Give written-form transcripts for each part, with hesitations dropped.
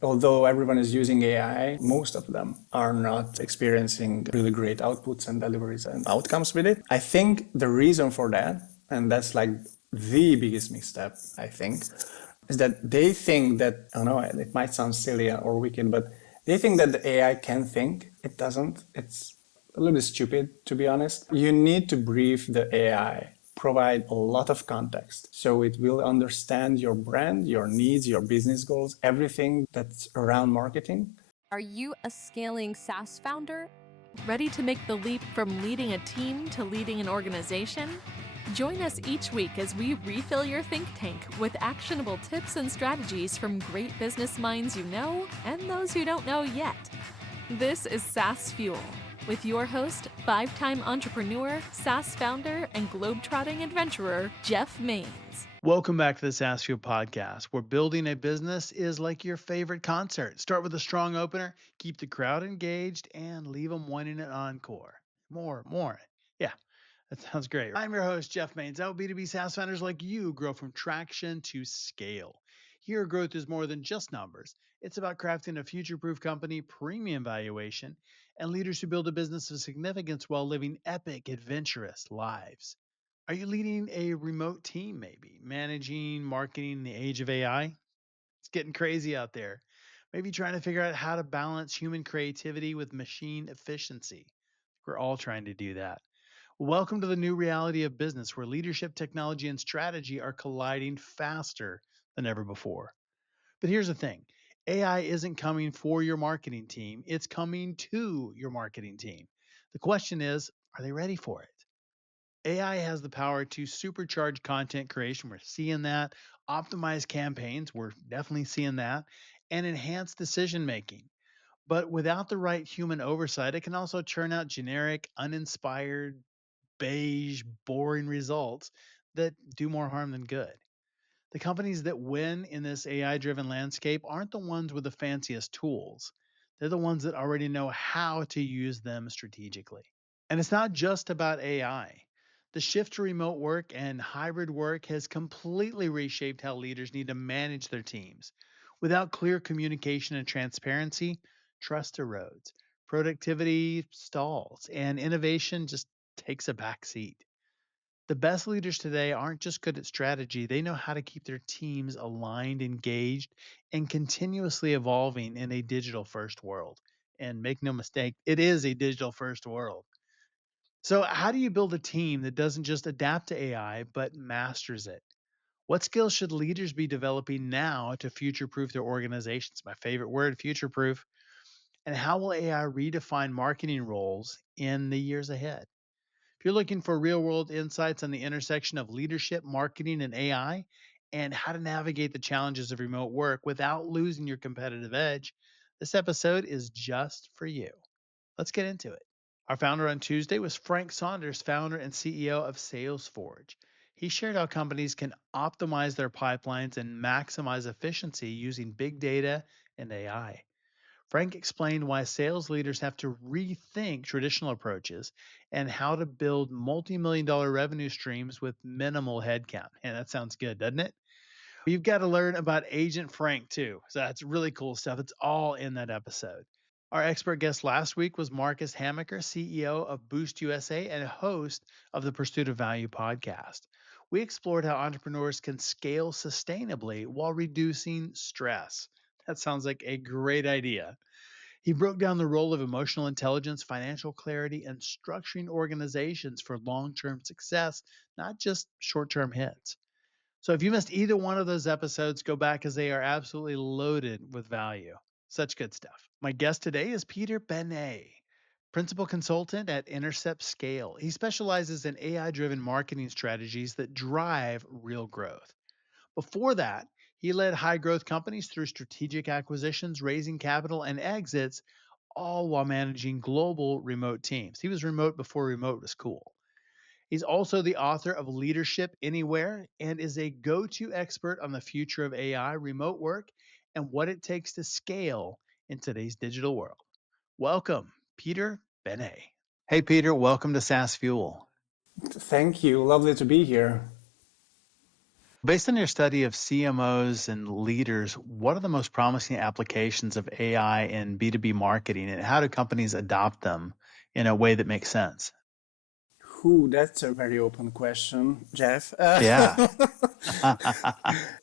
Although everyone is using AI, most of them are not experiencing really great outputs and deliveries and outcomes with it. I think the reason for that, and that's like the biggest misstep, I think, is that they think that, I don't know, it might sound silly or wicked, but they think that the AI can think. It doesn't. It's a little bit stupid, to be honest. You need to brief the AI, provide a lot of context so it will understand your brand, your needs, your business goals, everything that's around marketing. Are you a scaling SaaS founder? Ready to make the leap from leading a team to leading an organization? Join us each week as we refill your think tank with actionable tips and strategies from great business minds you know and those you don't know yet. This is SaaS Fuel with your host, 5-time entrepreneur, SaaS founder, and globetrotting adventurer, Jeff Maines. Welcome back to the SaaS Fuel podcast, where building a business is like your favorite concert. Start with a strong opener, keep the crowd engaged, and leave them wanting an encore. More. Yeah, that sounds great. I'm your host, Jeff Maines. I help B2B SaaS founders like you grow from traction to scale. Here, growth is more than just numbers. It's about crafting a future-proof company, premium valuation, and leaders who build a business of significance while living epic, adventurous lives. Are you leading a remote team, maybe managing marketing in the age of AI? It's getting crazy out there. Maybe trying to figure out how to balance human creativity with machine efficiency. We're all trying to do that. Welcome to the new reality of business where leadership, technology, and strategy are colliding faster than ever before. But here's the thing, AI isn't coming for your marketing team, it's coming to your marketing team. The question is, are they ready for it? AI has the power to supercharge content creation. We're seeing that. Optimize campaigns. We're definitely seeing that. And enhance decision making. But without the right human oversight, it can also churn out generic, uninspired, beige, boring results that do more harm than good. The companies that win in this AI driven landscape aren't the ones with the fanciest tools. They're the ones that already know how to use them strategically. And it's not just about AI. The shift to remote work and hybrid work has completely reshaped how leaders need to manage their teams. Without clear communication and transparency, trust erodes, productivity stalls, and innovation just takes a back seat. The best leaders today aren't just good at strategy, they know how to keep their teams aligned, engaged, and continuously evolving in a digital first world. And make no mistake, it is a digital first world. So, how do you build a team that doesn't just adapt to AI, but masters it? What skills should leaders be developing now to future proof their organizations? My favorite word, future proof. And how will AI redefine marketing roles in the years ahead? If you're looking for real world insights on the intersection of leadership, marketing, and AI, and how to navigate the challenges of remote work without losing your competitive edge, this episode is just for you. Let's get into it. Our founder on Tuesday was Frank Saunders, founder and CEO of Salesforge. He shared how companies can optimize their pipelines and maximize efficiency using big data and AI. Frank explained why sales leaders have to rethink traditional approaches and how to build multi-million dollar revenue streams with minimal headcount. And that sounds good, doesn't it? You've got to learn about Agent Frank too. So that's really cool stuff. It's all in that episode. Our expert guest last week was Marcus Hamaker, CEO of Boost USA and host of the Pursuit of Value podcast. We explored how entrepreneurs can scale sustainably while reducing stress. That sounds like a great idea. He broke down the role of emotional intelligence, financial clarity, and structuring organizations for long term success, not just short term hits. So if you missed either one of those episodes, go back as they are absolutely loaded with value. Such good stuff. My guest today is Peter Benei, principal consultant at Intercept Scale. He specializes in AI-driven marketing strategies that drive real growth. Before that, he led high-growth companies through strategic acquisitions, raising capital, and exits, all while managing global remote teams. He was remote before remote was cool. He's also the author of Leadership Anywhere and is a go-to expert on the future of AI, remote work, and what it takes to scale in today's digital world. Welcome, Peter Benei. Hey, Peter, welcome to SaaS Fuel. Thank you. Lovely to be here. Based on your study of CMOs and leaders, what are the most promising applications of AI in B2B marketing, and how do companies adopt them in a way that makes sense? That's a very open question, Jeff. Yeah.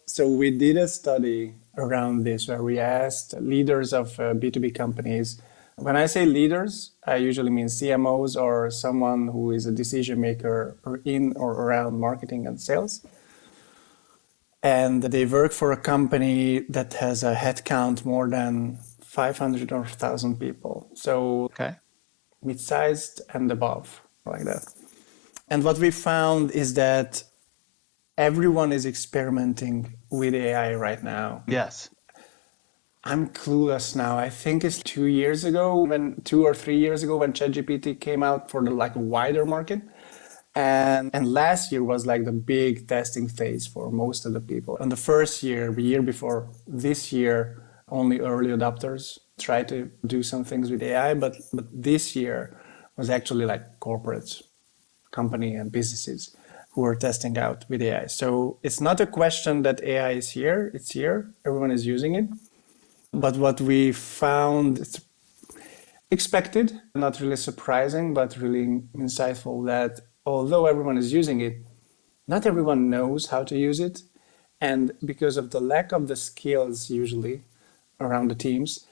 So we did a study around this where we asked leaders of B2B companies. When I say leaders, I usually mean CMOs or someone who is a decision maker in or around marketing and sales. And they work for a company that has a headcount more than 500 or 1,000 people. So Okay. mid-sized and above, like that. And what we found is that everyone is experimenting with AI right now. Yes. I'm clueless now. I think it's 2 years ago, when 2 or 3 years ago, when ChatGPT came out for the wider market. And last year was like the big testing phase for most of the people. And the first year, the year before this year, only early adopters tried to do some things with AI. But this year was actually like corporates, company and businesses who are testing out with AI. So it's not a question that AI is here, it's here, everyone is using it. But what we found, it's expected, not really surprising, but really insightful, that although everyone is using it, not everyone knows how to use it. And because of the lack of the skills usually around the teams,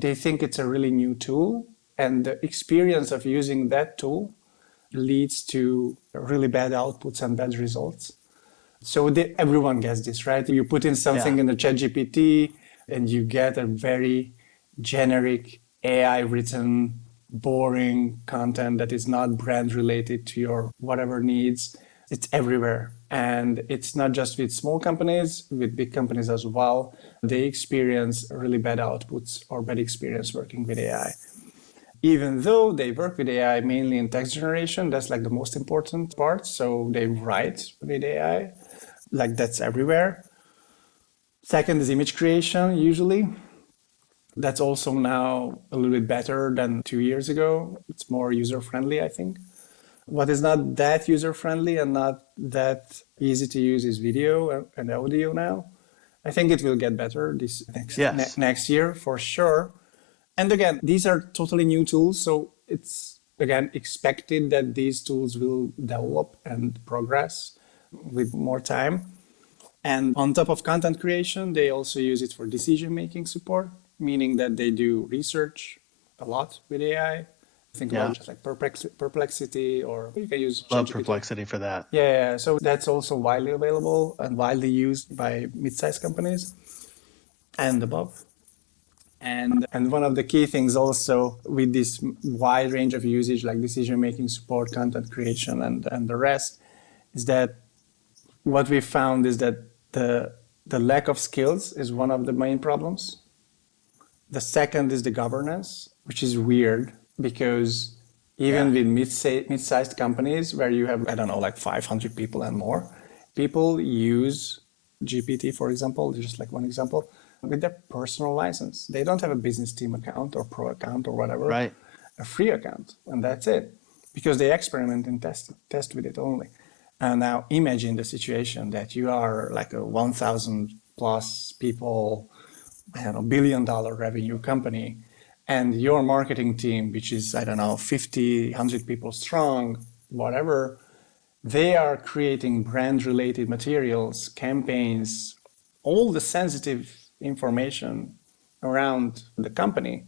they think it's a really new tool. And the experience of using that tool leads to really bad outputs and bad results. So everyone gets this, right? You put in something in the ChatGPT and you get a very generic AI written, boring content that is not brand related to your whatever needs. It's everywhere. And it's not just with small companies, with big companies as well. They experience really bad outputs or bad experience working with AI. Even though they work with AI mainly in text generation, that's like the most important part. So they write with AI, like that's everywhere. Second is image creation, usually. That's also now a little bit better than 2 years ago. It's more user-friendly, I think. What is not that user-friendly and not that easy to use is video and audio now. I think it will get better this next year for sure. And again, these are totally new tools. So it's, again, expected that these tools will develop and progress with more time. And on top of content creation, they also use it for decision-making support, meaning that they do research a lot with AI. Think about just like Perplexity, or you can use Love ChatGPT. Perplexity for that. Yeah, so that's also widely available and widely used by mid-sized companies and above. And one of the key things also with this wide range of usage, like decision-making support, content creation, and the rest, is that what we found is that the lack of skills is one of the main problems. The second is the governance, which is weird because even with mid-sized companies where you have, I don't know, like 500 people and more, people use GPT, for example, just like one example, with their personal license. They don't have a business team account or pro account or whatever, a free account, and that's it, because they experiment and test with it only. And now imagine the situation that you are like a 1,000 plus people, I don't know, $1 billion revenue company, and your marketing team, which is, I don't know, 50, 100 people strong, whatever, they are creating brand related materials, campaigns, all the sensitive information around the company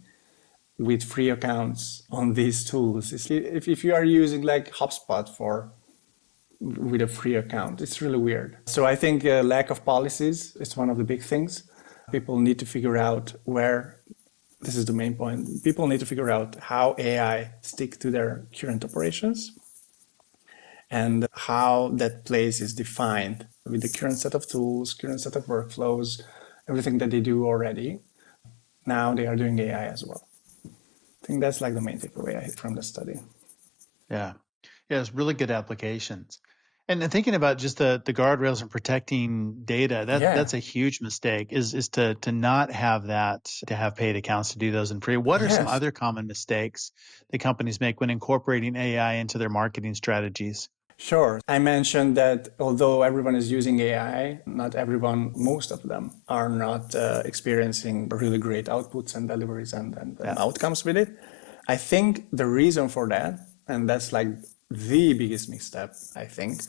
with free accounts on these tools. If you are using like HubSpot with a free account, it's really weird. So I think lack of policies is one of the big things. People need to figure out this is the main point. People need to figure out how AI stick to their current operations and how that place is defined with the current set of tools, current set of workflows, everything that they do already. Now they are doing AI as well. I think that's like the main takeaway from the study. Yeah, it's really good applications. And thinking about just the guardrails and protecting data, that's a huge mistake, is to not have that, to have paid accounts to do those in free. What are some other common mistakes that companies make when incorporating AI into their marketing strategies? Sure. I mentioned that although everyone is using AI, not everyone, most of them are not experiencing really great outputs and deliveries and outcomes with it. I think the reason for that, and that's like the biggest misstep, I think,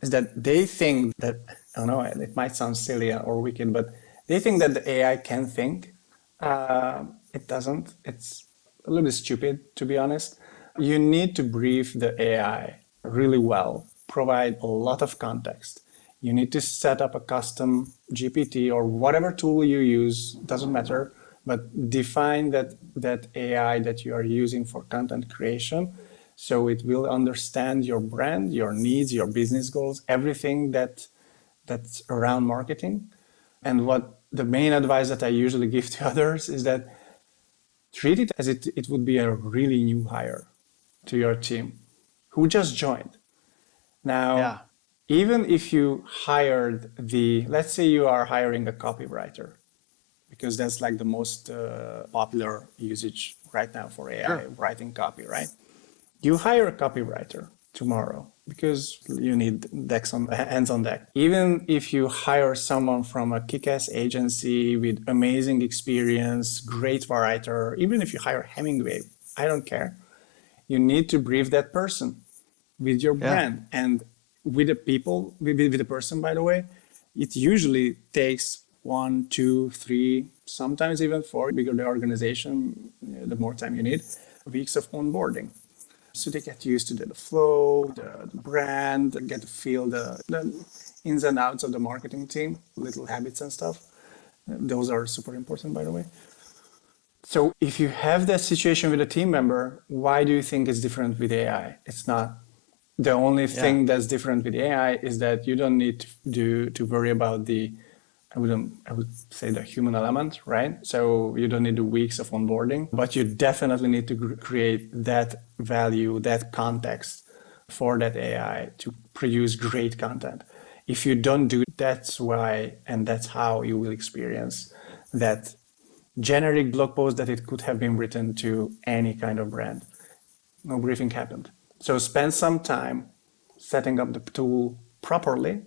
is that they think that, I don't know, it might sound silly or wicked, but they think that the AI can think. It doesn't. It's a little bit stupid, to be honest. You need to brief the AI really well, provide a lot of context. You need to set up a custom GPT or whatever tool you use, doesn't matter, but define that AI that you are using for content creation so it will understand your brand, your needs, your business goals, everything that's around marketing. And what the main advice that I usually give to others is that treat it as it would be a really new hire to your team who just joined. Now, even if you hired let's say you are hiring a copywriter, because that's like the most popular usage right now for AI, writing copy, right? You hire a copywriter tomorrow because you need hands on deck. Even if you hire someone from a kick-ass agency with amazing experience, great writer, even if you hire Hemingway, I don't care. You need to brief that person with your brand and with the person, by the way. It usually takes 1, 2, 3, sometimes even 4, bigger the organization, the more time you need, weeks of onboarding. So they get used to the flow, the brand, get to feel the ins and outs of the marketing team, little habits and stuff. Those are super important, by the way. So if you have that situation with a team member, why do you think it's different with AI? It's not. The only thing that's different with AI is that you don't need to worry about I would say the human element, right? So you don't need the weeks of onboarding, but you definitely need to create that value, that context for that AI to produce great content. If you don't do, that's why, and that's how you will experience that generic blog post that it could have been written to any kind of brand. No briefing happened. So spend some time setting up the tool properly,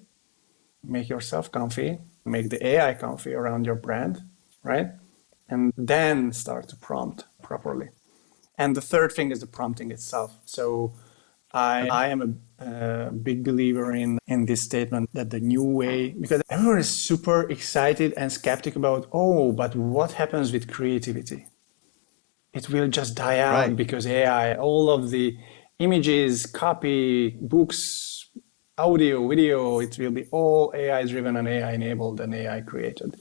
make yourself comfy, make the AI comfy around your brand, right? And then start to prompt properly. And the third thing is the prompting itself. So I am a big believer in this statement that the new way, because everyone is super excited and skeptical about, but what happens with creativity? It will just die out because AI, all of the images, copy, books, audio, video, it will be all AI driven and AI enabled and AI created.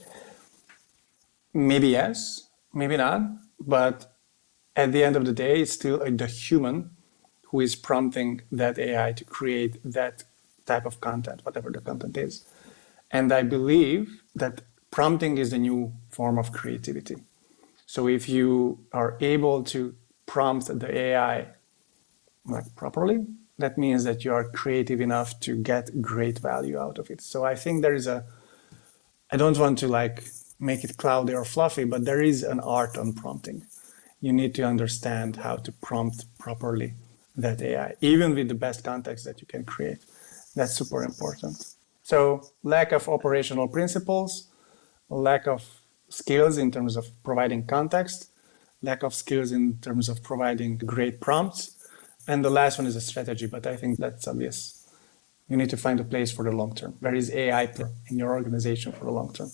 Maybe yes, maybe not, but at the end of the day, it's still the human who is prompting that AI to create that type of content, whatever the content is. And I believe that prompting is the new form of creativity. So if you are able to prompt the AI properly, that means that you are creative enough to get great value out of it. So I think I don't want to make it cloudy or fluffy, but there is an art on prompting. You need to understand how to prompt properly that AI, even with the best context that you can create. That's super important. So lack of operational principles, lack of skills in terms of providing context, lack of skills in terms of providing great prompts. And the last one is a strategy, but I think that's obvious. You need to find a place for the long term. Where is AI in your organization for the long term?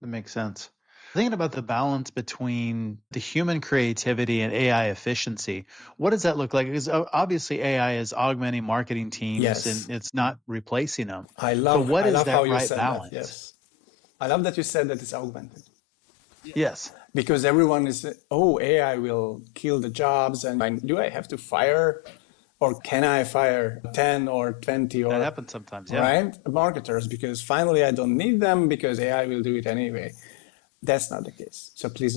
That makes sense. Thinking about the balance between the human creativity and AI efficiency, what does that look like? Because obviously AI is augmenting marketing teams and it's not replacing them. I love that how you right said balance? that. Yes. I love that you said that it's augmented. Yes. Because everyone is, AI will kill the jobs. And do I have to fire or can I fire 10 or 20 or that happens sometimes, right? Marketers, because finally I don't need them because AI will do it anyway. That's not the case. So please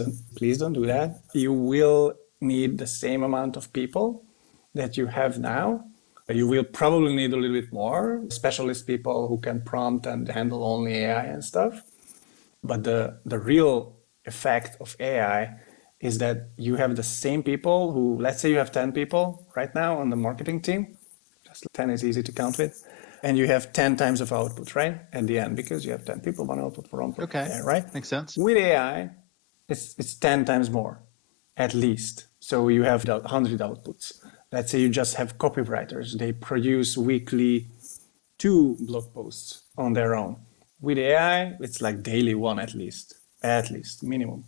don't do that. You will need the same amount of people that you have now. You will probably need a little bit more specialist people who can prompt and handle only AI and stuff. But the real effect of AI is that you have the same people who, let's say you have 10 people right now on the marketing team, Just 10 is easy to count with. And you have 10 times of output, right? At the end, because you have 10 people, one output for one Okay. person, right? Makes sense. With AI, it's 10 times more, at least. So you have 100 outputs. Let's say you just have copywriters. They produce weekly 2 blog posts on their own. With AI, it's like daily 1 at least, minimum.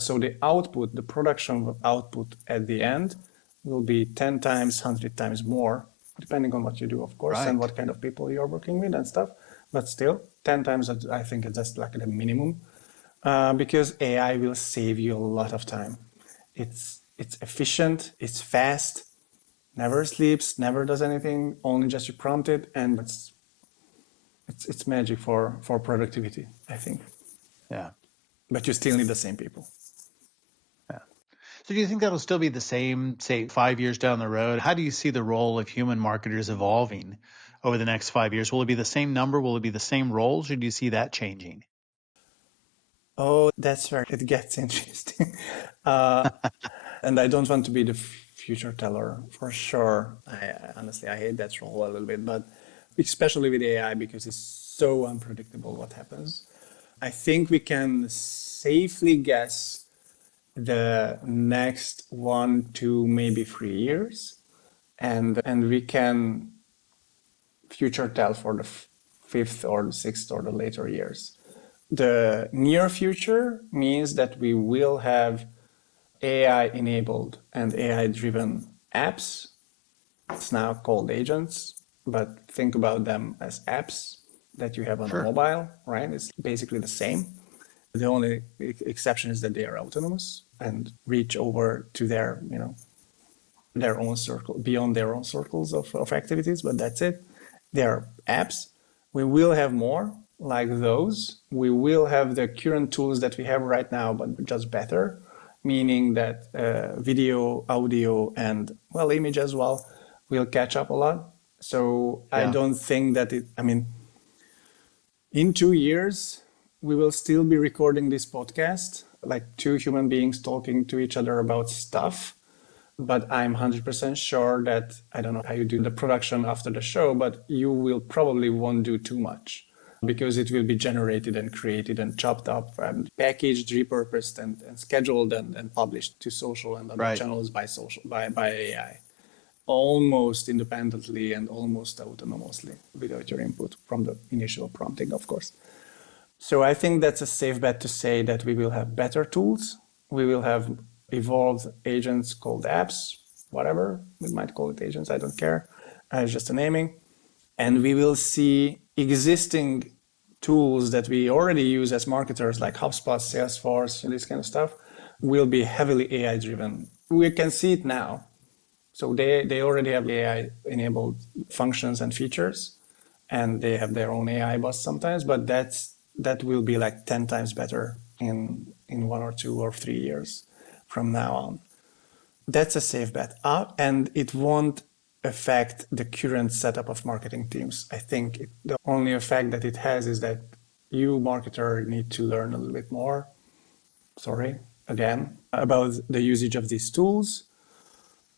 So the output, the production output at the end will be 10 times, 100 times more, depending on what you do, of course, and Right. what kind of people you're working with and stuff. But still, 10 times, I think it's just like the minimum, because AI will save you a lot of time. It's efficient, it's fast, never sleeps, never does anything, only just you prompt it, and it's magic for productivity, I think. Yeah. But you still need the same people. Yeah. So do you think that'll still be the same, say, 5 years down the road? How do you see the role of human marketers evolving over the next 5 years? Will it be the same number? Will it be the same roles? Or do you see that changing? Oh, that's where it gets interesting. And I don't want to be the future teller for sure. Honestly, I hate that role a little bit, but especially with AI because it's so unpredictable what happens. I think we can safely guess the next 1, 2, maybe 3 years, and we can future tell for the fifth or the sixth or the later years. The near future means that we will have AI enabled and AI driven apps. It's now called agents, but think about them as apps that you have on a Sure. mobile, right? It's basically the same. The only exception is that they are autonomous and reach over to their, their own circle, beyond their own circles of activities, but that's it. They are apps. We will have more like those. We will have the current tools that we have right now, but just better, meaning that video, audio, and well, image as well will catch up a lot. So I Yeah. don't think that in 2 years, we will still be recording this podcast, like two human beings talking to each other about stuff. But I'm 100% sure that I don't know how you do the production after the show, but you will probably won't do too much because it will be generated and created and chopped up and packaged, repurposed, and scheduled and published to social and other Right. channels by AI, almost independently and almost autonomously without your input from the initial prompting, of course. So I think that's a safe bet to say that we will have better tools. We will have evolved agents called apps, whatever. We might call it agents, I don't care. It's just a naming. And we will see existing tools that we already use as marketers, like HubSpot, Salesforce, and this kind of stuff, will be heavily AI driven. We can see it now. So they already have AI enabled functions and features, and they have their own AI bots sometimes, but that will be like 10 times better in 1 or 2 or 3 years from now on. That's a safe bet. And it won't affect the current setup of marketing teams. I think the only effect that it has is that you, marketer, need to learn a little bit more, about the usage of these tools.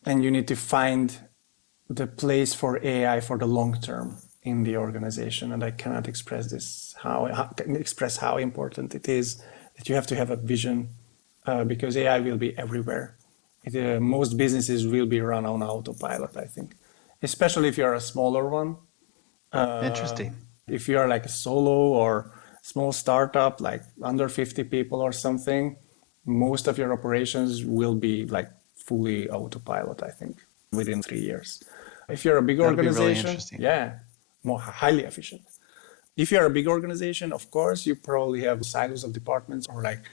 And you need to find the place for AI for the long term in the organization. And I cannot express how important it is that you have to have a vision, because AI will be everywhere. Most businesses will be run on autopilot, I think, especially if you're a smaller one. Interesting. If you're like a solo or small startup, like under 50 people or something, most of your operations will be like fully autopilot, I think, within 3 years. If you're a big That'll be really organization, interesting. yeah, more highly efficient. If you're a big organization, of course, you probably have silos of departments or like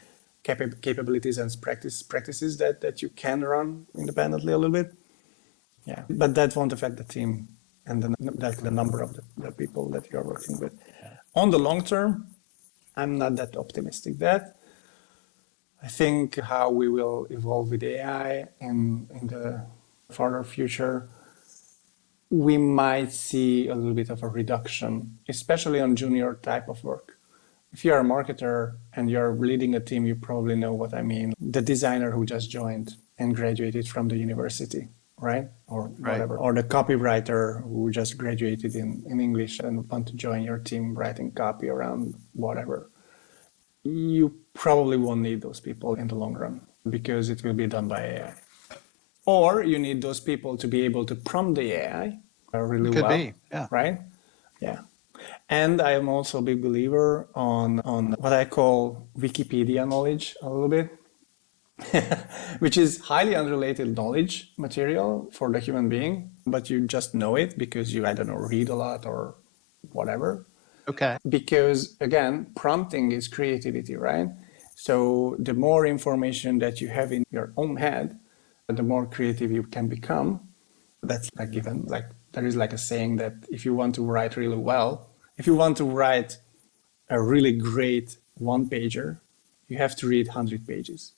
capabilities and practices that you can run independently a little bit. Yeah, but that won't affect the team and the number of the people that you're working with. On the long term, I'm not that optimistic that. I think how we will evolve with AI in the further future, we might see a little bit of a reduction, especially on junior type of work. If you're a marketer and you're leading a team, you probably know what I mean. The designer who just joined and graduated from the university. right? Or Right. whatever. Or the copywriter who just graduated in English and want to join your team writing copy around whatever. You probably won't need those people in the long run because it will be done by AI. Or you need those people to be able to prompt the AI really Could well, be. Yeah. right? Yeah. And I am also a big believer on what I call Wikipedia knowledge a little bit, which is highly unrelated knowledge material for the human being, but you just know it because you, I don't know, read a lot or whatever. Okay. Because again, prompting is creativity, right? So the more information that you have in your own head, the more creative you can become. That's like given. Like there is like a saying that if you want to write really well, if you want to write a really great one pager, you have to read 100 pages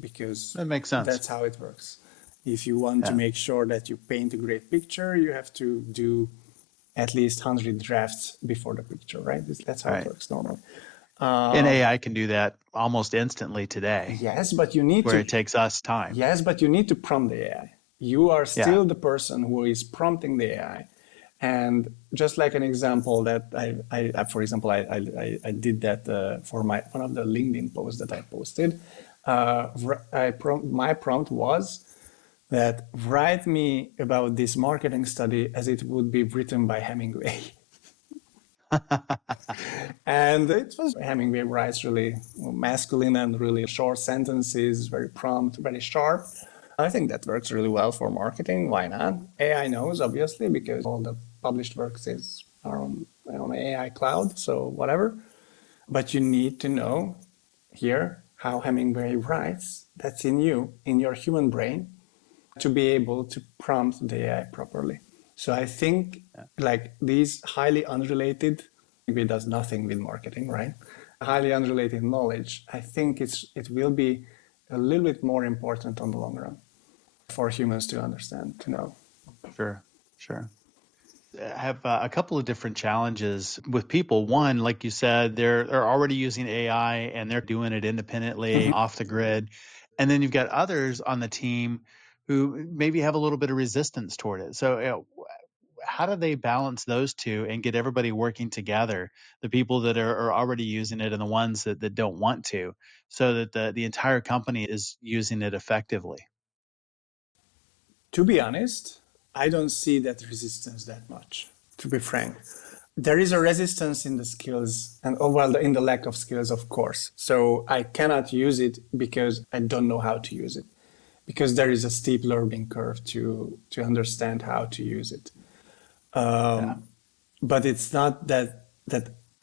because That makes sense. that's how it works. If you want to Yeah. make sure that you paint a great picture, you have to do at least 100 drafts before the picture, right? That's how it Right. works normally. And AI can do that almost instantly today, Yes, but you need where to. it takes us time. Yes, but you need to prompt the AI. You are Yeah. still the person who is prompting the AI. And just like an example that for example, I did that for one of the LinkedIn posts that I posted. My prompt was that write me about this marketing study as it would be written by Hemingway. And it was Hemingway writes really masculine and really short sentences, very prompt, very sharp. I think that works really well for marketing. Why not? AI knows, obviously, because all the published works are on AI cloud, so whatever. But you need to know here how Hemingway writes. That's in you, in your human brain, to be able to prompt the AI properly. So I think like these highly unrelated, it does nothing with marketing, right? Highly unrelated knowledge, I think it will be a little bit more important on the long run for humans to understand, to know. Sure. Sure. I have a couple of different challenges with people. One, like you said, they're already using AI and they're doing it independently off the grid. And then you've got others on the team who maybe have a little bit of resistance toward it. So, how do they balance those two and get everybody working together? The people that are already using it and the ones that don't want to, so that the entire company is using it effectively. To be honest, I don't see that resistance that much, to be frank. There is a resistance in the skills and well, in the lack of skills, of course. So I cannot use it because I don't know how to use it, because there is a steep learning curve to understand how to use it. Yeah. But it's not that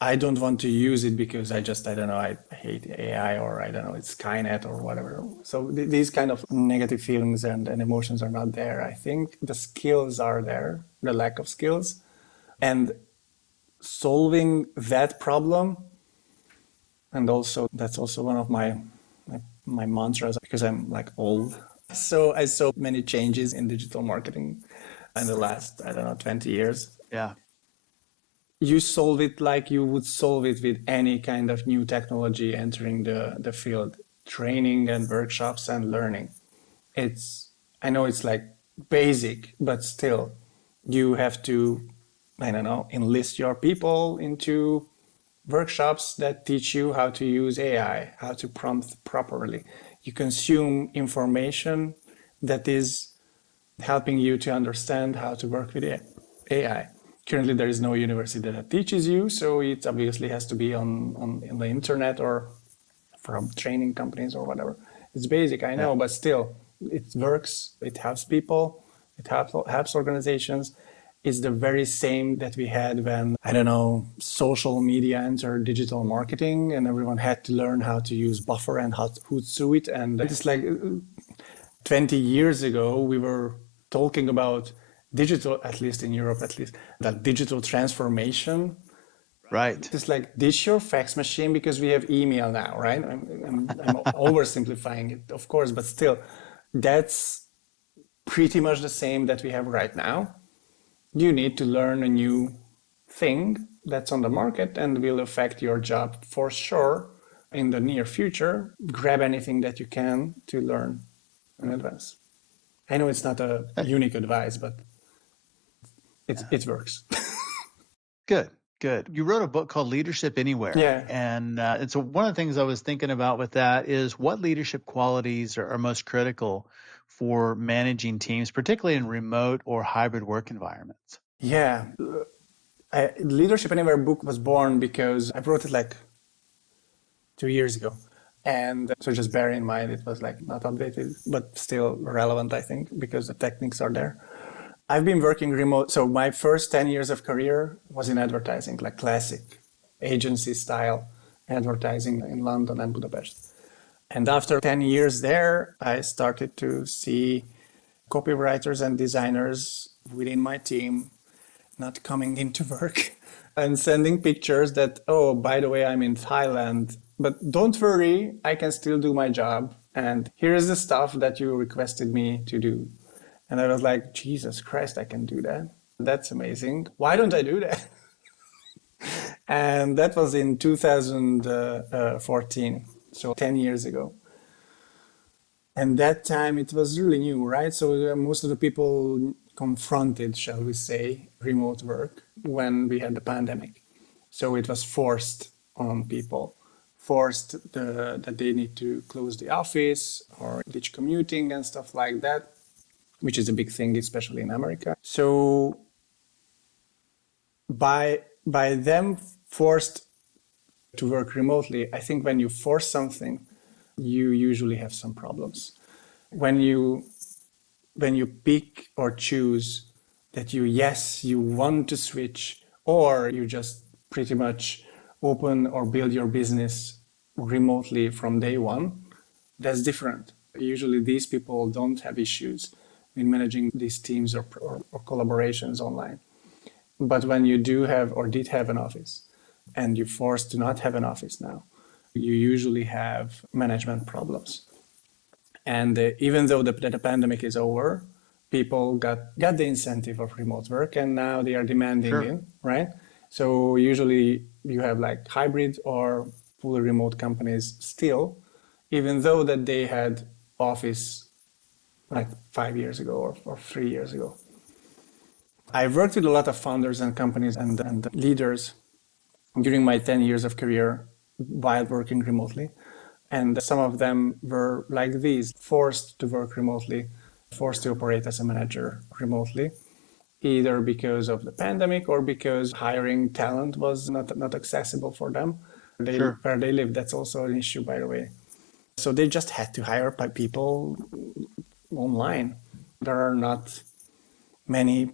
I don't want to use it because I don't know, I hate AI or I don't know, it's Skynet or whatever. So these kind of negative feelings and emotions are not there. I think the skills are there, the lack of skills, and solving that problem. And also that's also one of my mantras because I'm like old. So I saw many changes in digital marketing in the last, I don't know, 20 years. Yeah. You solve it like you would solve it with any kind of new technology entering the field, training and workshops and learning. I know it's like basic, but still you have to, I don't know, enlist your people into workshops that teach you how to use AI, how to prompt properly. You consume information that is helping you to understand how to work with AI. Currently, there is no university that teaches you, so it obviously has to be on the internet or from training companies or whatever. It's basic, I know, Yeah. but still, it works. It helps people. It helps organizations. It's the very same that we had when, I don't know, social media entered digital marketing and everyone had to learn how to use Buffer and Hootsuite. And it's like 20 years ago, we were talking about digital, at least in Europe, at least, that digital transformation. Right. It's like dish your fax machine because we have email now, right? I'm oversimplifying it, of course, but still, that's pretty much the same that we have right now. You need to learn a new thing that's on the market and will affect your job for sure in the near future. Grab anything that you can to learn in advance. I know it's not a unique advice, but Yeah. it works. Good, good. You wrote a book called Leadership Anywhere. Yeah. And so one of the things I was thinking about with that is what leadership qualities are most critical for managing teams, particularly in remote or hybrid work environments. Yeah. Leadership Anywhere book was born because I wrote it like 2 years ago. And so just bear in mind, it was like not updated, but still relevant, I think, because the techniques are there. I've been working remote. So my first 10 years of career was in advertising, like classic agency style advertising in London and Budapest. And after 10 years there, I started to see copywriters and designers within my team not coming into work and sending pictures that, oh, by the way, I'm in Thailand, but don't worry, I can still do my job. And here's the stuff that you requested me to do. And I was like, Jesus Christ, I can do that. That's amazing. Why don't I do that? And that was in 2014, so 10 years ago. And that time it was really new, right? So most of the people confronted, shall we say, remote work when we had the pandemic. So it was forced on people, that they need to close the office or ditch commuting and stuff like that, which is a big thing, especially in America. So by them forced to work remotely, I think when you force something, you usually have some problems. When you pick or choose that you want to switch, or you just pretty much open or build your business remotely from day one, that's different. Usually these people don't have issues in managing these teams or collaborations online. But when you do have or did have an office and you're forced to not have an office now, you usually have management problems. And even though the pandemic is over, people got the incentive of remote work and now they are demanding it, right? So usually you have like hybrid or fully remote companies still, even though that they had office like 5 years ago or 3 years ago. I've worked with a lot of founders and companies and leaders during my 10 years of career while working remotely. And some of them were like these, forced to work remotely, forced to operate as a manager remotely, either because of the pandemic or because hiring talent was not accessible for them. Where they live, that's also an issue, by the way. So they just had to hire people online. There are not many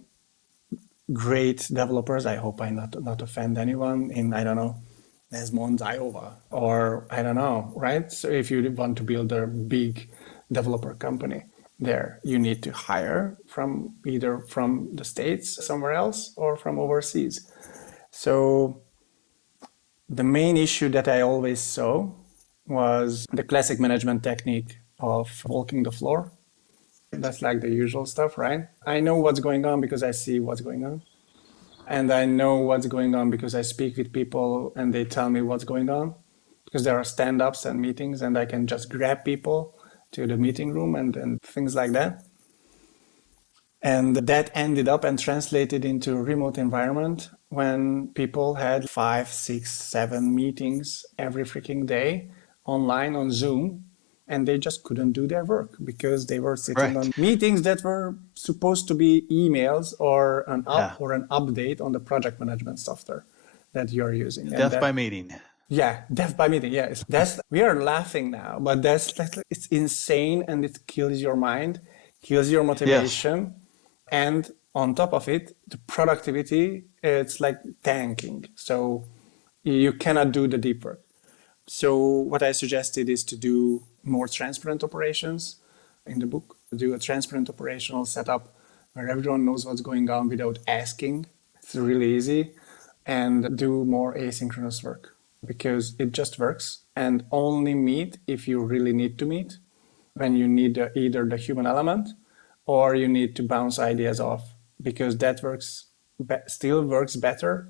great developers. I hope I not offend anyone in, I don't know, Desmond, Iowa, or I don't know, right? So if you want to build a big developer company there, you need to hire from either from the States, somewhere else, or from overseas. So the main issue that I always saw was the classic management technique of walking the floor. That's like the usual stuff, right? I know what's going on because I see what's going on. And I know what's going on because I speak with people and they tell me what's going on. Because there are stand-ups and meetings and I can just grab people to the meeting room and things like that. And that ended up and translated into a remote environment when people had 5, 6, 7 meetings every freaking day online on Zoom. And they just couldn't do their work because they were sitting on meetings that were supposed to be emails or an update on the project management software that you're using. Death by meeting. Yeah, death by meeting. Yeah, we are laughing now, but it's insane and it kills your mind, kills your motivation, and on top of it, the productivity it's like tanking. So you cannot do the deep work. So what I suggested is to do more transparent operations in the book, do a transparent operational setup where everyone knows what's going on without asking. It's really easy. And do more asynchronous work because it just works. And only meet if you really need to meet, when you need either the human element or you need to bounce ideas off, because that still works better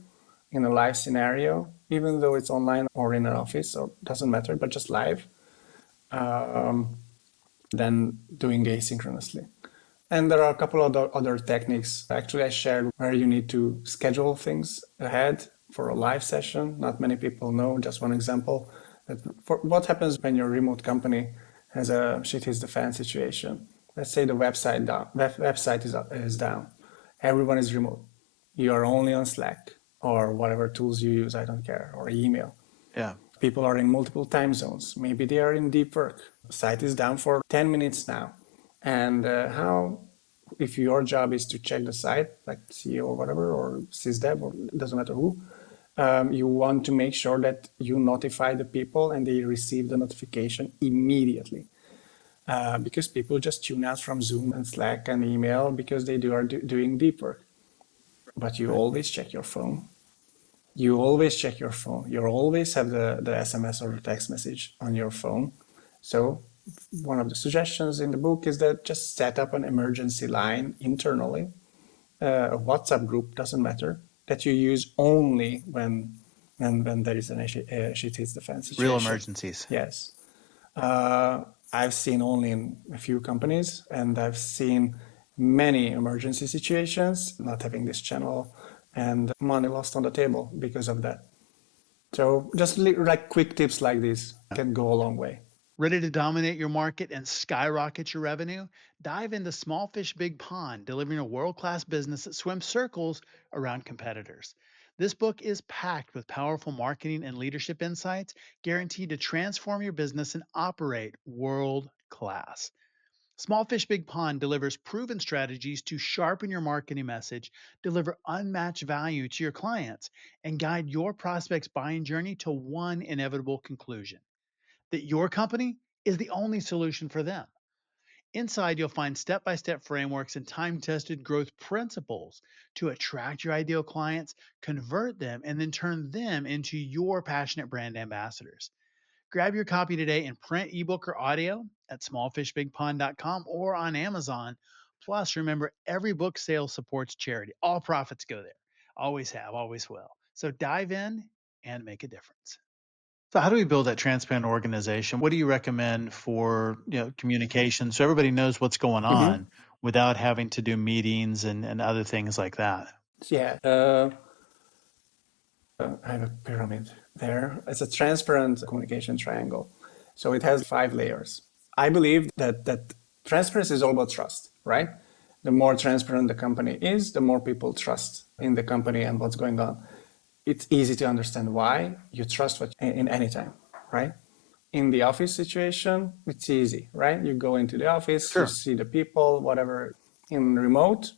in a live scenario, even though it's online or in an office, or doesn't matter, but just live, than doing asynchronously. And there are a couple of other techniques. Actually, I shared where you need to schedule things ahead for a live session. Not many people know. Just one example. For what happens when your remote company has a shit hits the fan situation? Let's say the website is down. Everyone is remote. You are only on Slack or whatever tools you use. I don't care, or email. Yeah. People are in multiple time zones. Maybe they are in deep work. The site is down for 10 minutes now. And if your job is to check the site, like CEO or whatever, or SysDev, or it doesn't matter who, you want to make sure that you notify the people and they receive the notification immediately. Because people just tune out from Zoom and Slack and email because they are doing deep work. But you always check your phone. You always check your phone. You always have the SMS or the text message on your phone. So one of the suggestions in the book is that just set up an emergency line internally. A WhatsApp group, doesn't matter, that you use only when there is a shit hits the fan situation. Real emergencies. Yes. I've seen only in a few companies, and I've seen many emergency situations not having this channel and money lost on the table because of that. So just like quick tips like this can go a long way. Ready to dominate your market and skyrocket your revenue? Dive into Small Fish Big Pond, delivering a world-class business that swims circles around competitors. This book is packed with powerful marketing and leadership insights guaranteed to transform your business and operate world class. Small Fish Big Pond delivers proven strategies to sharpen your marketing message, deliver unmatched value to your clients, and guide your prospects' buying journey to one inevitable conclusion: that your company is the only solution for them. Inside, you'll find step-by-step frameworks and time-tested growth principles to attract your ideal clients, convert them, and then turn them into your passionate brand ambassadors. Grab your copy today in print, ebook, or audio at smallfishbigpond.com or on Amazon. Plus, remember, every book sale supports charity. All profits go there. Always have, always will. So dive in and make a difference. So how do we build that transparent organization? What do you recommend for communication so everybody knows what's going on without having to do meetings and other things like that? Yeah. I have a pyramid there. It's a transparent communication triangle. So it has 5 layers. I believe that transparency is all about trust, right? The more transparent the company is, the more people trust in the company and what's going on. It's easy to understand why you trust in any time, right? In the office situation, it's easy, right? You go into the office, You see the people, whatever. In remote,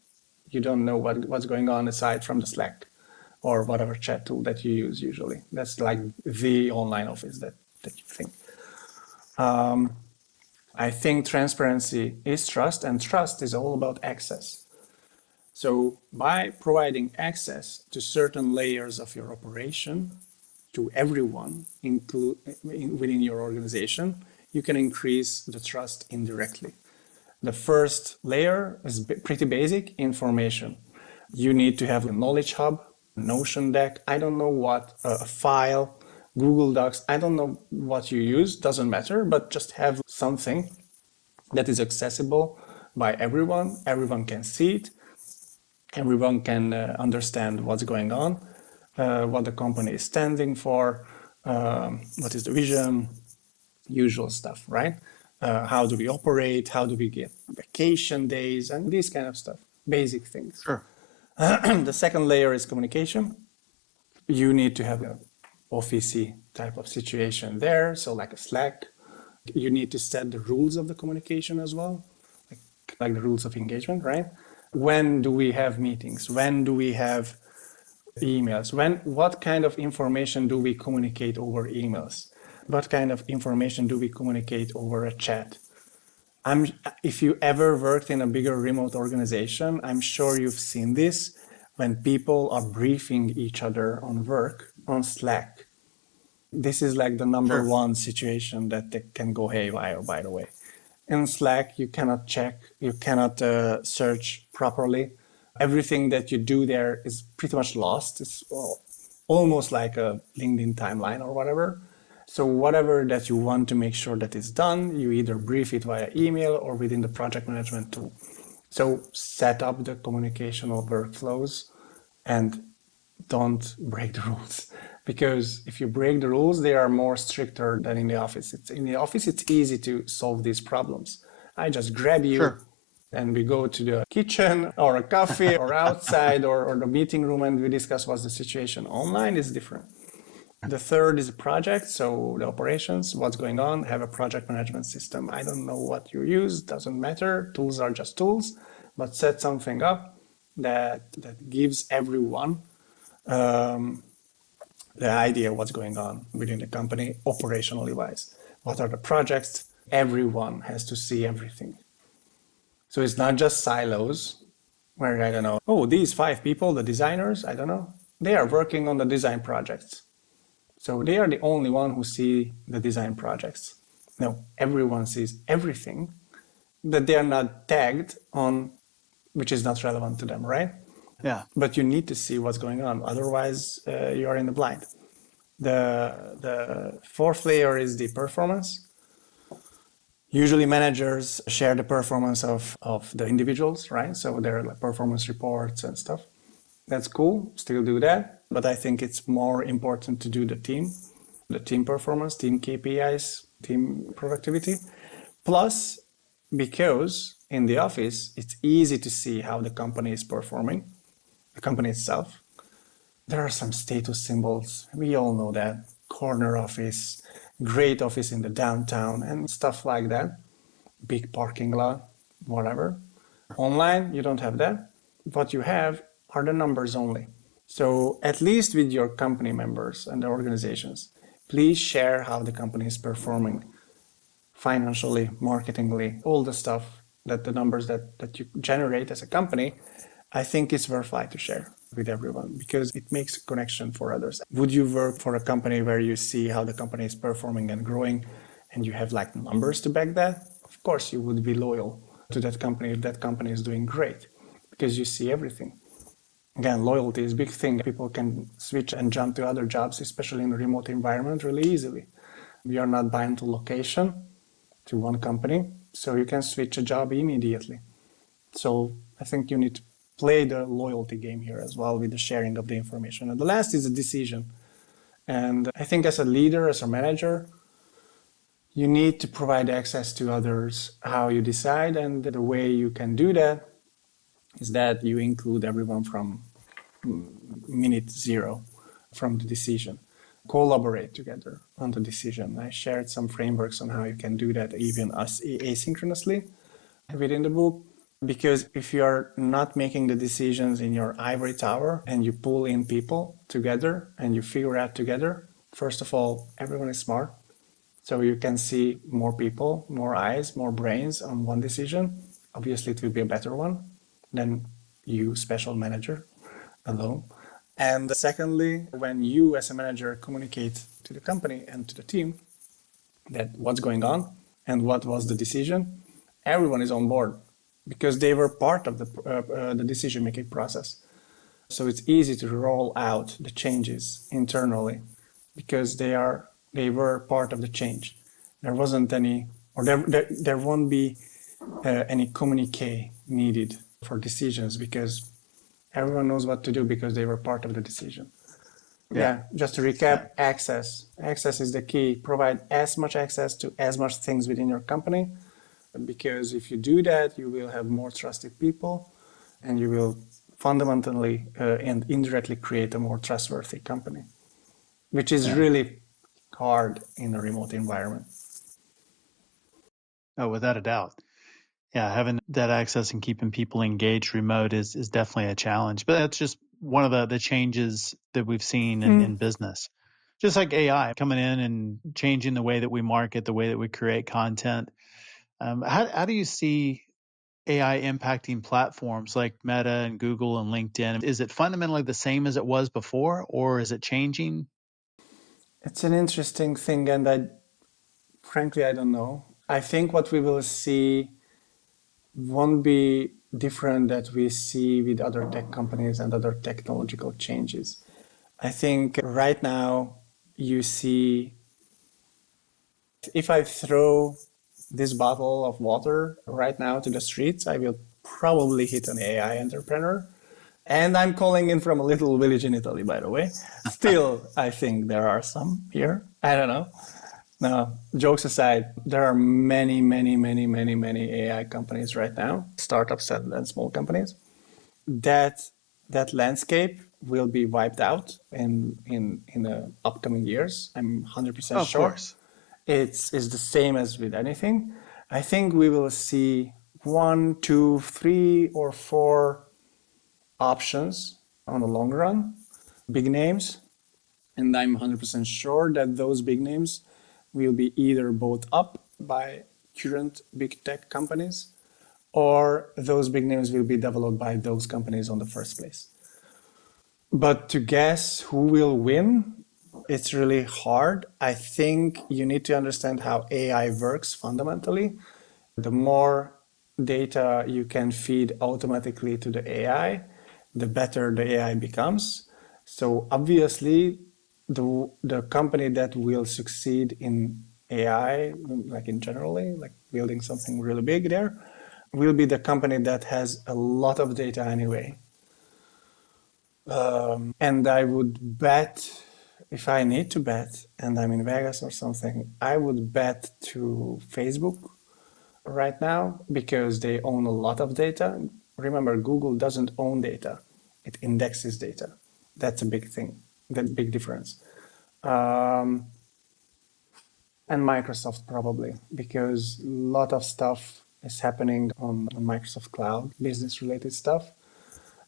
you don't know what's going on aside from the Slack or whatever chat tool that you use usually. That's like the online office that you think. I think transparency is trust, and trust is all about access. So by providing access to certain layers of your operation, to everyone within your organization, you can increase the trust indirectly. The first layer is pretty basic: information. You need to have a knowledge hub, Notion deck, I don't know what, a file, Google Docs, I don't know what you use, doesn't matter, but just have something that is accessible by everyone. Everyone can see it. Everyone can understand what's going on, what the company is standing for, what is the vision, usual stuff, right? How do we operate? How do we get vacation days and these kind of stuff, basic things. Sure. The second layer is communication. You need to have an officey type of situation there, so like a Slack. You need to set the rules of the communication as well, like the rules of engagement, right? When do we have meetings? When do we have emails? What kind of information do we communicate over emails? What kind of information do we communicate over a chat? If you ever worked in a bigger remote organization, I'm sure you've seen this when people are briefing each other on work on Slack. This is like the number one situation that can go haywire, by the way. In Slack, you cannot check, you cannot search properly. Everything that you do there is pretty much lost. It's almost like a LinkedIn timeline or whatever. So whatever that you want to make sure that is done, you either brief it via email or within the project management tool. So set up the communicational workflows and don't break the rules. Because if you break the rules, they are more stricter than in the office. In the office, it's easy to solve these problems. I just grab you Sure. and we go to the kitchen or a cafe or outside or the meeting room and we discuss what's the situation. Online is different. The third is a project, so the operations, what's going on, have a project management system. I don't know what you use, doesn't matter. Tools are just tools, but set something up that gives everyone the idea what's going on within the company operationally wise. What are the projects? Everyone has to see everything. So it's not just silos where I don't know, oh, these 5 people, the designers, I don't know, they are working on the design projects. So they are the only one who see the design projects. No, everyone sees everything that they are not tagged on, which is not relevant to them, right? Yeah. But you need to see what's going on. Otherwise, you are in the blind. The fourth layer is the performance. Usually managers share the performance of the individuals, right? So there are like performance reports and stuff. That's cool, still do that. But I think it's more important to do the team performance, team KPIs, team productivity. Plus, because in the office, it's easy to see how the company is performing, the company itself. There are some status symbols. We all know that. Corner office, great office in the downtown, and stuff like that. Big parking lot, whatever. Online, you don't have that. What you have are the numbers only. So, at least with your company members and the organizations, please share how the company is performing financially, marketingly, all the stuff that the numbers that you generate as a company. I think it's worthwhile to share with everyone because it makes a connection for others. Would you work for a company where you see how the company is performing and growing and you have like numbers to back that? Of course, you would be loyal to that company if that company is doing great because you see everything. Again, loyalty is a big thing. People can switch and jump to other jobs, especially in a remote environment, really easily. We are not bound to location, to one company, so you can switch a job immediately. So I think you need to play the loyalty game here as well with the sharing of the information. And the last is a decision. And I think as a leader, as a manager, you need to provide access to others how you decide. And the way you can do that is that you include everyone from minute zero from the decision. Collaborate together on the decision. I shared some frameworks on how you can do that even asynchronously within the book. Because if you are not making the decisions in your ivory tower and you pull in people together and you figure out together, first of all, everyone is smart. So you can see more people, more eyes, more brains on one decision. Obviously, it will be a better one than you, special manager, alone. And secondly, when you as a manager communicate to the company and to the team that what's going on and what was the decision, everyone is on board because they were part of the decision-making process. So it's easy to roll out the changes internally because they were part of the change. There wasn't any, or there won't be any communique needed for decisions because everyone knows what to do because they were part of the decision. Yeah, just to recap, access. Access is the key. Provide as much access to as much things within your company because if you do that, you will have more trusted people and you will fundamentally and indirectly create a more trustworthy company, which is really hard in a remote environment. Oh, without a doubt. Yeah, having that access and keeping people engaged remote is definitely a challenge. But that's just one of the changes that we've seen in business. Just like AI coming in and changing the way that we market, the way that we create content. How do you see AI impacting platforms like Meta and Google and LinkedIn? Is it fundamentally the same as it was before, or is it changing? It's an interesting thing, and frankly, I don't know. I think what we will see won't be different that we see with other tech companies and other technological changes. I think right now you see if I throw this bottle of water right now to the streets, I will probably hit an AI entrepreneur. And I'm calling in from a little village in Italy, by the way. Still, I think there are some here. I don't know. No, jokes aside, there are many, many, many, many, many AI companies right now, startups and small companies. That landscape will be wiped out in the upcoming years. I'm 100% Of sure. course. It's the same as with anything. I think we will see one, two, three, or four options on the long run, big names, and I'm 100% sure that those big names will be either bought up by current big tech companies or those big names will be developed by those companies on the first place. But to guess who will win, it's really hard. I think you need to understand how AI works fundamentally. The more data you can feed automatically to the AI, the better the AI becomes. So obviously, the company that will succeed in AI, like in generally, like building something really big there, will be the company that has a lot of data anyway. And I would bet, if I need to bet, and I'm in Vegas or something, I would bet to Facebook right now because they own a lot of data. Remember, Google doesn't own data, it indexes data. That's a big thing, that big difference. And Microsoft probably, because a lot of stuff is happening on Microsoft Cloud, business related stuff.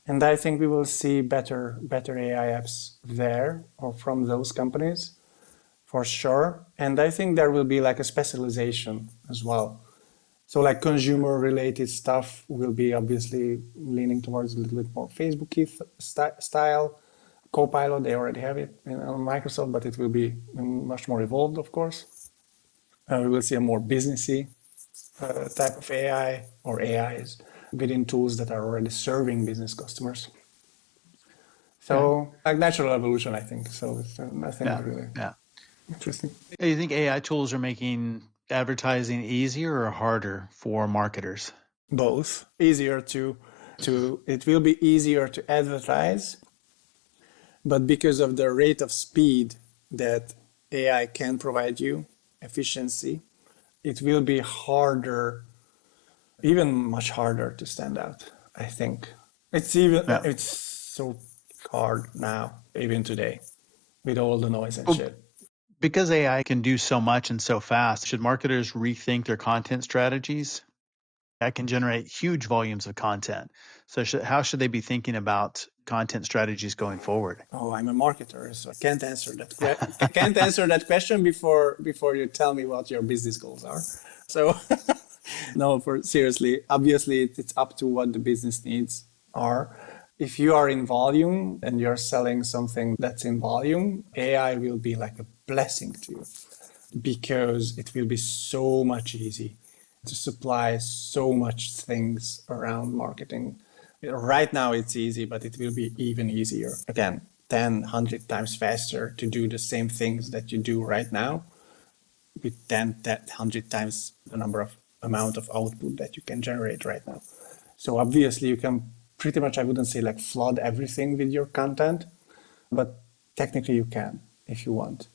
And I think we will see better AI apps there or from those companies for sure. And I think there will be like a specialization as well. So like consumer related stuff will be obviously leaning towards a little bit more Facebooky style. Copilot, they already have it on Microsoft, but it will be much more evolved, of course. We will see a more businessy type of AI or AIs within tools that are already serving business customers. So like natural evolution, I think. So it's nothing really interesting. Do you think AI tools are making advertising easier or harder for marketers? Both. Easier to it will be easier to advertise, but because of the rate of speed that AI can provide you, efficiency, it will be harder, even much harder to stand out, I think. It's so hard now, even today, with all the noise and shit. Because AI can do so much and so fast, should marketers rethink their content strategies? I can generate huge volumes of content. So how should they be thinking about content strategies going forward? Oh, I'm a marketer, so I can't answer that. Can't answer that question before you tell me what your business goals are. So, no, for seriously, obviously it's up to what the business needs are. If you are in volume and you're selling something that's in volume, AI will be like a blessing to you because it will be so much easy to supply so much things around marketing. Right now it's easy, but it will be even easier. Again, 10, 100 times faster to do the same things that you do right now with 10, 100 times the amount of output that you can generate right now. So obviously you can pretty much, I wouldn't say like flood everything with your content, but technically you can if you want.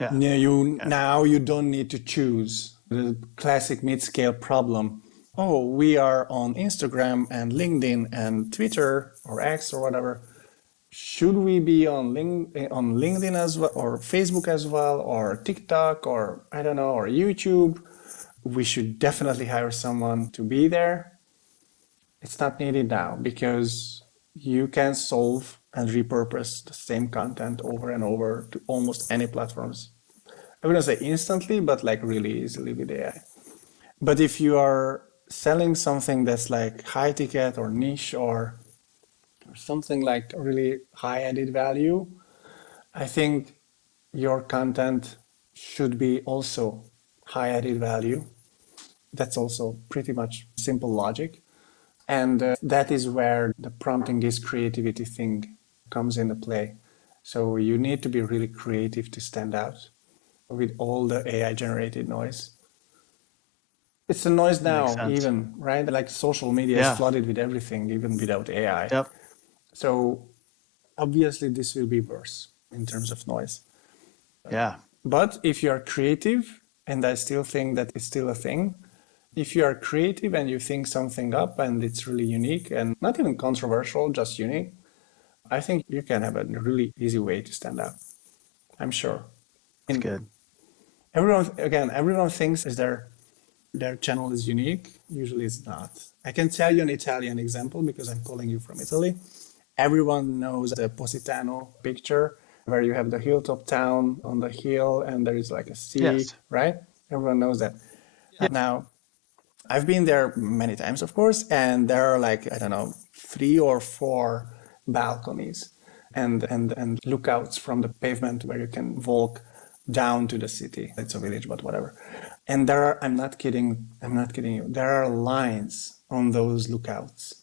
Now you don't need to choose the classic mid-scale problem. Oh, we are on Instagram and LinkedIn and Twitter or X or whatever. Should we be on LinkedIn as well, or Facebook as well, or TikTok, or I don't know, or YouTube? We should definitely hire someone to be there. It's not needed now because you can solve and repurpose the same content over and over to almost any platforms. I wouldn't say instantly, but like really easily with AI. But if you are selling something that's like high ticket or niche or something like really high added value, I think your content should be also high added value. That's also pretty much simple logic. And that is where the prompting is creativity thing comes into play. So you need to be really creative to stand out with all the AI generated noise. It's a noise Makes now, sense. even, right? Like social media is Yeah. flooded with everything, even without AI. Yep. So obviously this will be worse in terms of noise. Yeah. But if you are creative, and I still think that it's still a thing, if you are creative and you think something up and it's really unique and not even controversial, just unique, I think you can have a really easy way to stand out. I'm sure. That's And good. everyone thinks is their channel is unique. Usually it's not. I can tell you an Italian example because I'm calling you from Italy. Everyone knows the Positano picture where you have the hilltop town on the hill and there is like a sea, Yes. right? Everyone knows that. Yeah. Now, I've been there many times, of course, and there are like, I don't know, 3 or 4 balconies and lookouts from the pavement where you can walk down to the city. It's a village, but whatever. And there are, I'm not kidding you, there are lines on those lookouts.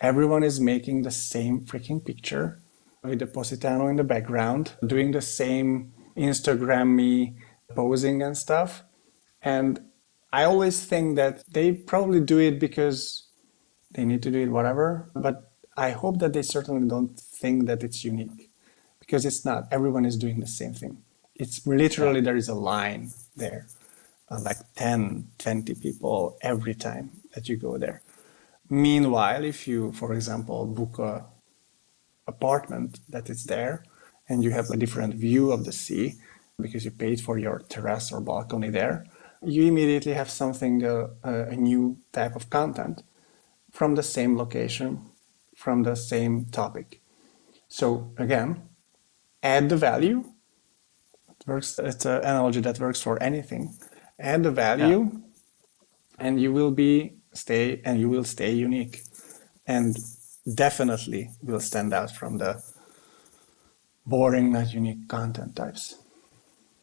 Everyone is making the same freaking picture with the Positano in the background, doing the same Instagram-y posing and stuff. And I always think that they probably do it because they need to do it, whatever. But I hope that they certainly don't think that it's unique because it's not. Everyone is doing the same thing. It's Yeah. literally, there is a line there, like 10, 20 people every time that you go there. Meanwhile, if you, for example, book a apartment that is there and you have a different view of the sea because you paid for your terrace or balcony there, you immediately have something, a new type of content from the same location, from the same topic. So again, add the value. It works. It's an analogy that works for anything. Add the Yeah. value, and you will stay unique, and definitely will stand out from the boring, not unique content types.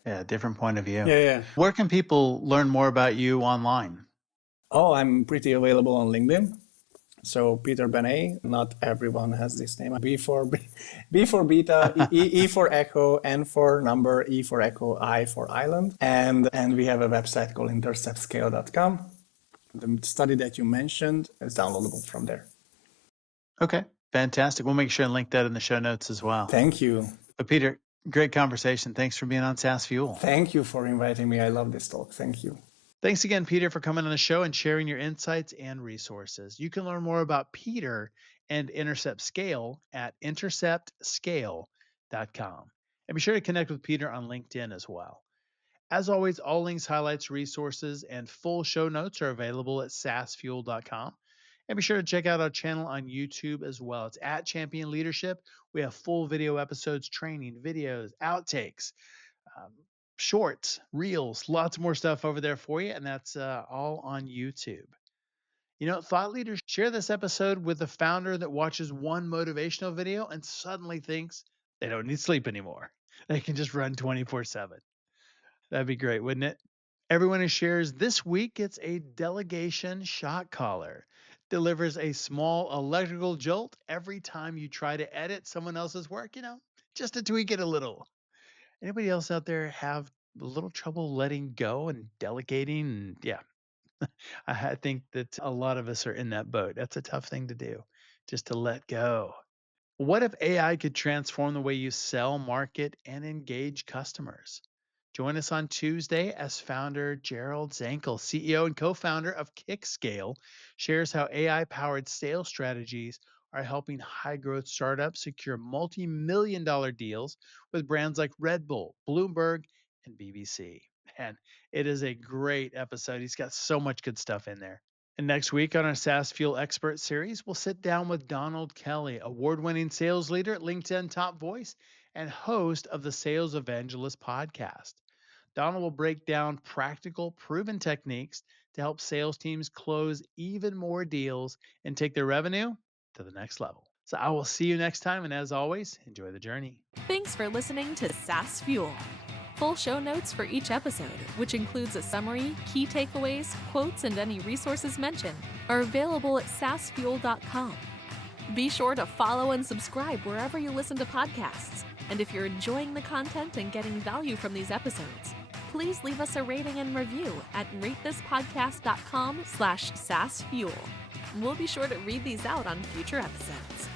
Yeah. Different point of view. Yeah. Where can people learn more about you online? Oh, I'm pretty available on LinkedIn. So Peter Benei, not everyone has this name. B for beta, E for echo, N for number, E for echo, I for island. And we have a website called interceptscale.com. The study that you mentioned is downloadable from there. Okay. Fantastic. We'll make sure and link that in the show notes as well. Thank you. But Peter, great conversation. Thanks for being on SaaS Fuel. Thank you for inviting me. I love this talk. Thank you. Thanks again, Peter, for coming on the show and sharing your insights and resources. You can learn more about Peter and Intercept Scale at interceptscale.com. And be sure to connect with Peter on LinkedIn as well. As always, all links, highlights, resources, and full show notes are available at saasfuel.com. And be sure to check out our channel on YouTube as well. It's at Champion Leadership. We have full video episodes, training, videos, outtakes, um, shorts, reels, lots more stuff over there for you. And that's all on YouTube. You know, thought leaders, share this episode with the founder that watches one motivational video and suddenly thinks they don't need sleep anymore. They can just run 24/7. That'd be great, wouldn't it? Everyone who shares this week gets a delegation shot collar. Delivers a small electrical jolt every time you try to edit someone else's work, just to tweak it a little. Anybody else out there have a little trouble letting go and delegating? And yeah, I think that a lot of us are in that boat. That's a tough thing to do, just to let go. What if AI could transform the way you sell, market, and engage customers? Join us on Tuesday as founder Gerald Zankel, CEO and co founder of Kickscale, shares how AI powered sales strategies are helping high growth startups secure multi $1 million deals with brands like Red Bull, Bloomberg, and BBC. And it is a great episode. He's got so much good stuff in there. And next week on our SaaS Fuel Expert Series, we'll sit down with Donald Kelly, award winning sales leader at LinkedIn Top Voice and host of the Sales Evangelist podcast. Donald will break down practical, proven techniques to help sales teams close even more deals and take their revenue to the next level. So I will see you next time. And as always, enjoy the journey. Thanks for listening to SaaS Fuel. Full show notes for each episode, which includes a summary, key takeaways, quotes, and any resources mentioned, are available at saasfuel.com. Be sure to follow and subscribe wherever you listen to podcasts. And if you're enjoying the content and getting value from these episodes, please leave us a rating and review at ratethispodcast.com/SaaS Fuel. We'll be sure to read these out on future episodes.